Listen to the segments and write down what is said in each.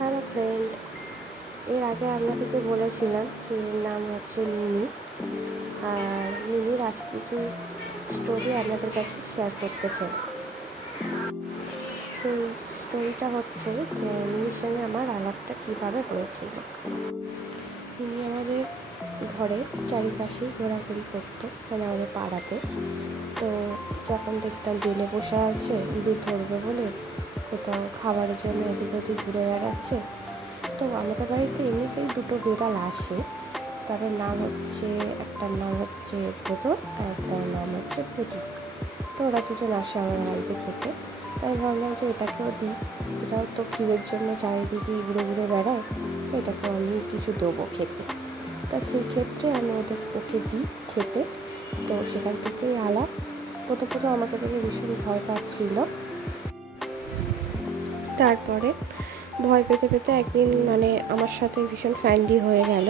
Hello friend, এর আগে আপনাদেরকে বলেছিলাম যে নাম হচ্ছে মিনি। আর মিনির আজ কিছু স্টোরি আপনাদের কাছে শেয়ার করতে চাই। সেই স্টোরিটা হচ্ছে যে মিনির সঙ্গে আমার আলাপটা কীভাবে হয়েছিল। মিনি আমাদের ঘরে চারিপাশেই ঘোরাঘুরি করতো, মানে আমাদের পাড়াতে। তো যখন দেখতাম বেলে বসে আছে দুধ ধরবে বলে, কোথাও খাবারের জন্য এদিক ওদিক ঘুরে বেড়াচ্ছে। তো আমাদের বাড়িতে এমনিতেই দুটো বিড়াল আসে, তাদের নাম হচ্ছে, একটার নাম হচ্ছে ব্রত আর একটার নাম হচ্ছে পুটি। তো ওরা দুজন আসে আমার বাড়িতে খেতে। তাই ভাবলাম যে এটাকেও দিই, এটাও তো খিদের জন্য চারিদিকে ঘুরে ঘুরে বেড়ায়, তো এটাকেও আমি কিছু দেবো খেতে। তা সেই ক্ষেত্রে আমি ওকে দিই খেতে। তো সেখান থেকেই আলাপ। প্রথম আমাকে দেখে ভীষণ ভয় পাচ্ছিল, তারপরে ভয় পেতে পেতে একদিন মানে আমার সাথে ভীষণ ফ্রেন্ডলি হয়ে গেল।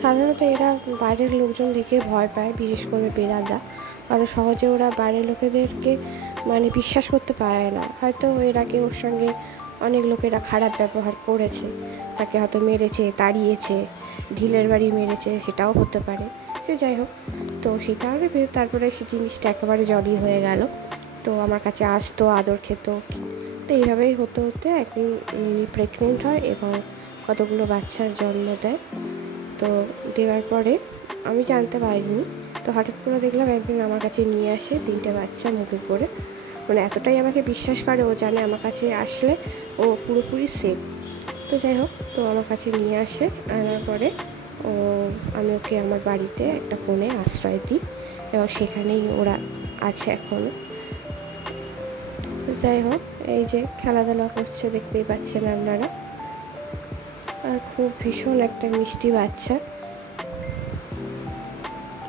সাধারণত এরা বাইরের লোকজন দেখে ভয় পায়, বিশেষ করে বিড়ালরা, কারণ সহজে ওরা বাইরের লোকেদেরকে মানে বিশ্বাস করতে পারে না। হয়তো এর আগে ওর সঙ্গে অনেক লোকেরা খারাপ ব্যবহার করেছে, তাকে হয়তো মেরেছে, তাড়িয়েছে, ঢিলের বাড়ি মেরেছে, সেটাও হতে পারে। সে যাই হোক, তো সেই কারণে তারপরে সেই জিনিসটা একেবারে জলই হয়ে গেল। তো আমার কাছে আসতো, আদর খেত। তো এইভাবেই হতে হতে একদিন মিনি প্রেগনেন্ট হয় এবং কতগুলো বাচ্চার জন্ম দেয়। তো দেওয়ার পরে আমি জানতে পারিনি। তো হঠাৎ করে দেখলাম একদিন আমার কাছে নিয়ে আসে 3টে বাচ্চা মুখে করে। মানে এতটাই আমাকে বিশ্বাস করে, ও জানে আমার কাছে আসলে ও পুরোপুরি সেফ। তো যাই হোক, তো আমার কাছে নিয়ে আসে, আনার পরে আমি ওকে আমার বাড়িতে একটা কোণে আশ্রয় দিই এবং সেখানেই ওরা আছে এখনও। তো যাই হোক, এই যে খেলাধুলা করছে দেখতেই পাচ্ছেন আপনারা। আর খুব ভীষণ একটা মিষ্টি বাচ্চা,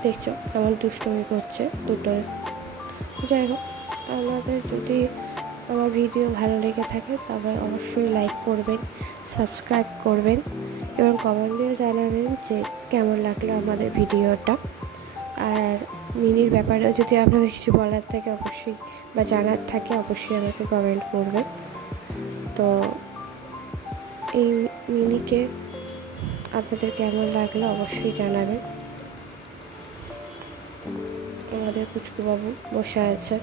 দেখছো কেমন দুষ্টুমি করছে দুটো। যাই হোক, আমাদের যদি আমার ভিডিও ভালো লেগে থাকে তবে অবশ্যই লাইক করবেন, সাবস্ক্রাইব করবেন এবং কমেন্ট দিয়ে জানাবেন যে কেমন লাগলো আমাদের ভিডিওটা। আর মিনির ব্যাপারেও যদি আপনাদের কিছু বলার থাকে অবশ্যই, বা জানার থাকে অবশ্যই আমাকে কমেন্ট করবেন। তো এই মিনিকে আপনাদের কেমন লাগলো অবশ্যই জানাবেন। আমাদের পুচকুবাবু বসে আছে,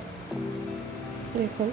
দেখুন।